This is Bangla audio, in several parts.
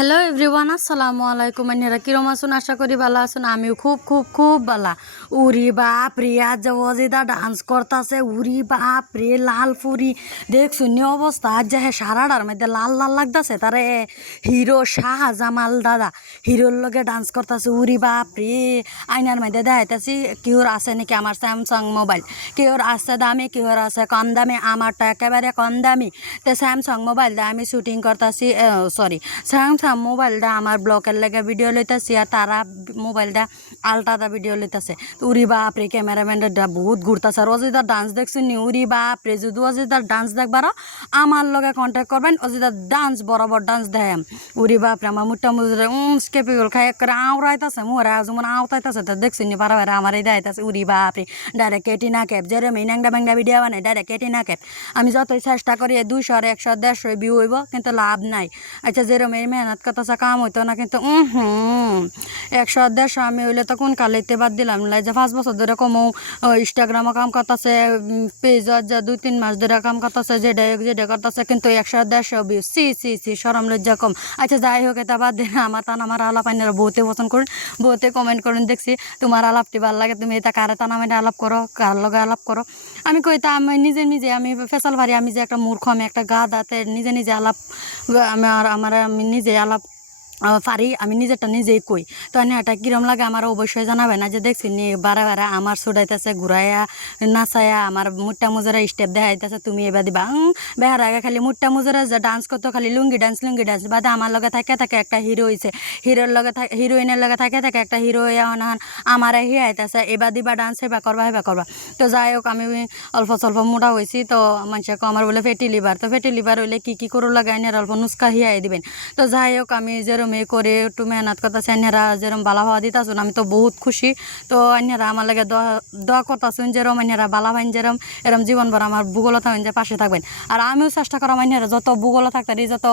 হ্যালো এভরিওয়ান, আসসালামু আলাইকুম। আপনারা কিরম আছেন? আশা করি ভালো আছেন। আমিও খুব খুব খুব ভালো। উরি বাপ রে, আজ ওয়াজিদা ডান্স করতেছে। উরি বাপ রে, লাল ফুরি দেখ শূন্য অবস্থা। আজ যে সারাটার মধ্যে লাল লাল লাগতেছে। তারে হিরো শাহজামাল দাদা হিরোর লগে ডান্স করতেছে। উরি বাপ রে, আইনার মধ্যে দেখাইতেছি কিওর আছে নাকি আমার স্যামসাং মোবাইল। কিওর আছে দামি, কিওর আছে কম দামি। আমারটা একেবারে কম দামি। তো স্যামসাং মোবাইল দিয়ে আমি শুটিং করতেছি। সরি, স্যামসাং মোবাইলটা আমার ব্লকের লেগে ভিডিও লইতেছি, আর তারা মোবাইলটা আলট্রাদা ভিডিও লইতেছে। উরি বাপরে, ক্যামেরাম্যানটা বহুত ঘুরতেছে। আর অজিদার ডান্স দেখছেন নি? উরি বাপরে, যদি অজিদার ডান্স দেখবার আমার লগে কন্ট্যাক্ট করবেন। অজিদার ডান্স বরাবর ডান্স দেখাম। উরি বাপরে, আমার মুট্টা মুজরে স্কেপিগল খাই করে আওড়াইতেছে, মোরা যেমন আওতাইতেছে। তো দেখছেন নি পারা আমার এই দেখাইতেছে। উরি বাপরে, ডাইরেক্ট কেটিনা ক্যাপ যেরম এই ন্যাংডা ব্যাংডা ভিডিও বানাই, ডাইরেক্ট কেটিনা ক্যাপ। আমি যতই চেষ্টা করি 200, 100, 150 ভিউ হইব, কিন্তু লাভ নাই। আচ্ছা, যেরম এই মেহনত করতেছে কাম হইতো না, কিন্তু 100, 150 আমি হইলে তো কোন কালেতে বাদ দিলাম। যে 5 বছর ধরে কমও ইনস্টাগ্রামও কাম করতেছে, পেজত যে 2-3 মাস ধরে কাম করতেছে, যেটা করতেছে, কিন্তু 100, 150 ভিউ। সি সরম লজ্জা কম। আচ্ছা, যাই হোক, এটা বাদ দিন। আমার আলাপ আইনারা বহুতে পছন্দ করুন, বহুতে কমেন্ট করুন। দেখছি তোমার আলাপটি ভালো লাগে, তুমি এটা কারে টানামেটা আলাপ করো, কার লগে আলাপ করো। আমি কই তা আমি নিজে আমি ফেসাল ভারি, আমি যে একটা মূর্খ, আমি একটা গাদাতে নিজে আলাপ, আমি নিজে আলাপ পারি, আমি নিজেরটা নিজেই কই। তো এটা কিরম লাগে আমার অবশ্যই জানাবে না। যে দেখছি নি বারে বারে আমার ছুটাইতেছে, ঘুরাইয়া নাচাইয়া আমার মুট্টা মুজরা স্টেপ দেখাইতেছে, তুমি এবার দিবা। বেহার আগে খালি মুট্টা মুজরা যে ডান্স করতো, খালি লুঙ্গি ডান্স বাদে আমার লগে থাকে একটা হিরো হয়েছে, হিরোর লগে হিরোইনের লগে থাকে একটা হিরো আমার হিয়াইতেছে, এবার দিবা ডান্স, হেবা করবা। তো যাই হোক, আমি অল্প স্বল্প মোটা হয়েছি। তো মানুষে আমার বলে ফেটি লিভার। তো ফেটি লিভার হইলে কি করো লাগে আইনের অল্প নুস্কা হিয়াই দিবেন। তো যাই হোক, আমি যেরম করে একটু মেহনত করতেছে, আইনারা যেরম বালা হওয়া দিতেছুন, আমি তো বহুত খুশি। তো আইনারা আমার লাগে দোয়া করতেছুন, যেরম আইনারা বালা ভাইন যেরম এরম জীবনভর আমার ভূগোলতা হইন যে পাশে থাকবেন। আর আমিও চেষ্টা করাম আইনারা যত ভূগোল থাকতারি, যত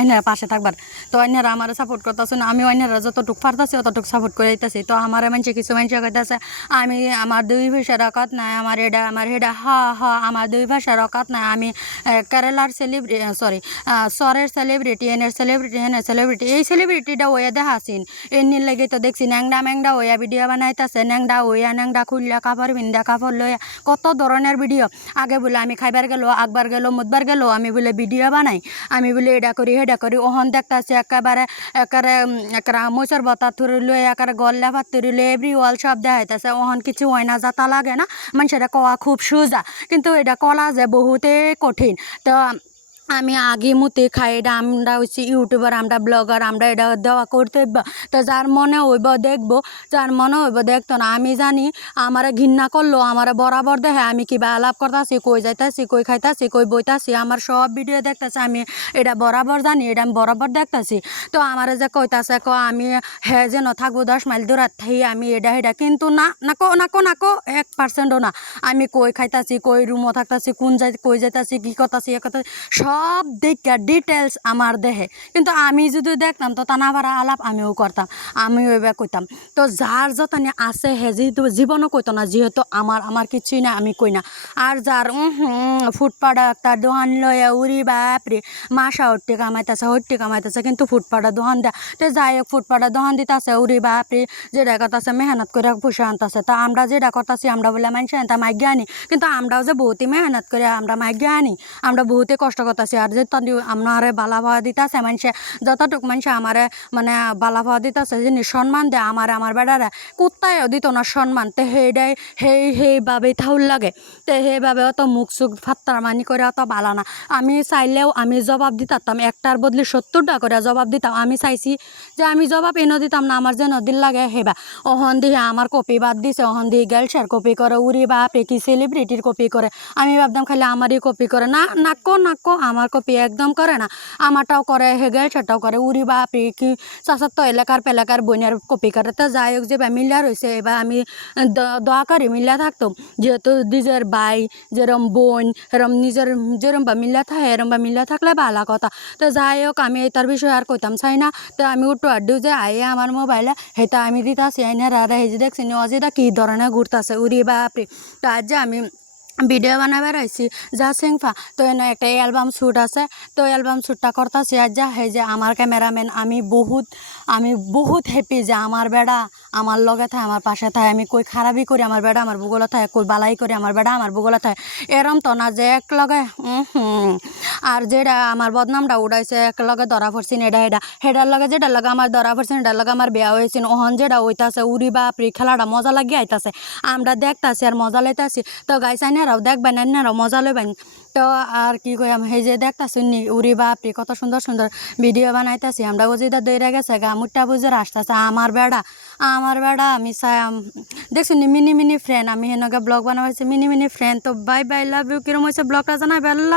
আইনারা পাশে থাকবার। তো আইনারা আমার সাপোর্ট করতেছুন, আমিও আইনারা যতটুকু পারতেছি অতটুকু সাপোর্ট করে দিতেছি। তো আমার কিছু মানুষ কইতেছে আমি আমার 2 পয়সা রকাত নাই, আমার এটা আমার হেডা আমার 2 পয়সা রকাত নাই, আমি কেরালার সেলিব্রিটি, সরের সেলিব্রিটি, এনের সেলিব্রিটি এই সেলিব্রিটিটা ওয়া দেখাছিন। এর লাগে তো দেখছি ন্যাংডা ওয়া ভিডিও বানাইতেছে, ন্যাংডা খুললা কাপড় বিন্দা কাপড় লইয়া কত ধরনের ভিডিও। আগে বলে আমি খাইবার গেল, আকবার গেল, মুদবার গেল, আমি বলে ভিডিও বানাই, আমি বলে এটা করি হেডা করি। ওহন দেখতেছি একেবারে মৈচর বতা থুরি লই, একেবারে গল্লা ভাত তুরি লই, এভরি ওয়াল সব দেখাইতেছে। ওহন কিছু হয় না, যাতা লাগে না। মানুষেরা কওয়া খুব সোজা, কিন্তু এটা কলা যে বহুতে কঠিন। তো আমি আগে মুতে খাই, এটা আমরা হচ্ছে ইউটিউবার, আমরা ব্লগার, আমরা এটা দেওয়া করতে। তো যার মনে হইব দেখবো, যার মনে হইব দেখতো না। আমি জানি আমার ঘৃণা করলো, আমার বরাবর দেখে আমি কিবা আলাপ করতেছি, কই যাইতাছি, কই খাইতাছি, কই বইতাছি, আমার সব ভিডিও দেখতেছি। আমি এটা বরাবর জানি, এটা আমি বরাবর দেখতেছি। তো আমার যে কইতাছে আমি যেন থাকবো 10 মাইল দূরাত থাই, আমি এটা কিন্তু নাকো 1%ও না। আমি কই খাইতাছি, কই রুমও থাকতাছি, কই যাইতাছি, কি করতাছি, সব দেখা ডিটেলস আমার দেহে। কিন্তু আমি যদি দেখতাম তো টানা ভাড়া আলাপ আমিও করতাম, আমিও এবার কইতাম। তো যার যতনে আছে হে যেহেতু জীবনও কইতো না, যেহেতু আমার কিছুই না, আমি কই না। আর যার ফুটপাড়া একটা দোকান লয়ে উড়ি বাপরে মাসা হট্টি কামাইতেছে, কিন্তু ফুটপাড়া দোকান দেয়। তো যাই হোক, ফুটপাড়া দোকান দিতেছে, উড়ি বাপরে যেটা করতেছে মেহনত করে পয়সা আনতেছে। তা আমরা যেটা করতেছি, আমরা বলে মানুষ আনতাম মাইগ্যা আনি, কিন্তু আমরাও যে বহুতই মেহনত করে আমরা মাইগ্যা আনি, আমরা বহুতে কষ্ট করতেছি। আর যে আপনারে বালা ভাওয়া দিতেছে মানুষে, যতটুকু মানুষে আমারে মানে বালা ভাওয়া দিতেছে, যিনি সম্মান দেয় আমার বেড়ারা কুত্তায়ও দিত না সম্মান। তো সেইভাবেই থাউল লাগে। তো সেইভাবে অত মুখ চুখ ফাত্তার মানি করে অত বালা না। আমি চাইলেও আমি জবাব দিতাম, একটার বদলে 70টা করে জবাব দিতাম। আমি চাইছি যে আমি জবাব এনে দিতাম না, আমার যে নদীর লাগে হেবা। অহন দিয়ে আমার কপি বাদ দিছে, অহন দিয়ে গার্লসার কপি করে, উড়ি বাপে কি সেলিব্রিটির কপি করে। আমি ভাবতাম খালি আমারই কপি করে, নাকো আমার কপি একদম করে না, আমারটাও করে, হেগেল সেটাও করে। উড়ি বাপরে কি চাচার তো এলাকার বইনের কপি করে। তো যাই হোক, যে মিল্লা রয়েছে এবার আমি দোয়া করি মিল্লা থাকতো, যেহেতু নিজের ভাই যেরম বোন এরম নিজের যেরম বা মিল্লা থাকে, এরম বা মিল্লা থাকলে ভালো কথা। তো যাই হোক, আমি এটার বিষয়ে আর কইতাম চাই না। তো আমি উঠু আড্ডু যে আইয়ে আমার মোবাইলে সেটা আমি দিতাছি আইনার, আর এই যে দেখছি অজিদা কী ধরনের ঘুরতেছে, উড়ি বাপরে। তো আজ যে আমি ভিডিও বানাবার রয়েছি যা সিংফা তো এনে একটা অ্যালবাম শ্যুট আছে তো অ্যালবাম শ্যুটটা করতেছি আর যা হে যে আমার ক্যামেরাম্যান আমি বহুত হ্যাপি যে আমার বেড়া আমার লগে থাকে আমার পাশে থাকে আমি কই খারাপই করি আমার বেড়া আমার বুগলে থাকে কই বালাই করি আমার বেড়া আমার বুগলে থাকে এরম তো না যে এক লগে আর যেটা আমার বদনামটা উড়াইছে এক লগে ধরা পড়ছি হেডার লগে যেটার লগে আমার ধরা পড়ছি হেডার লগে আমার বিয়া হয়েছিল ওহন যেটা হইতাছে উড়ি বাপরি খেলাটা মজা লাগিয়ে আইতাছে আমরা দেখতাছি আর মজা লাইতাছি তো গাইস আইনারাও দেখবেন আইনারাও মজা লইবেন তো আর কি কই আমি এই যে দেখতাছি নি উড়ি বাপরি কত সুন্দর সুন্দর ভিডিও বানাইতাছি আমরা ওজিদা দইরা গেছে গা মুট্টা বুঝে আসতেছে আমার বেড়া আমি চাই দেখছি নি মিনি মিনি ফ্রেন্ড আমি হেনকে ব্লগ বানাইছি মিনি মিনি ফ্রেন্ড তো বাই বাই লাভ ইউ কিরম হয়েছে ব্লগটা জানাই বেল্লা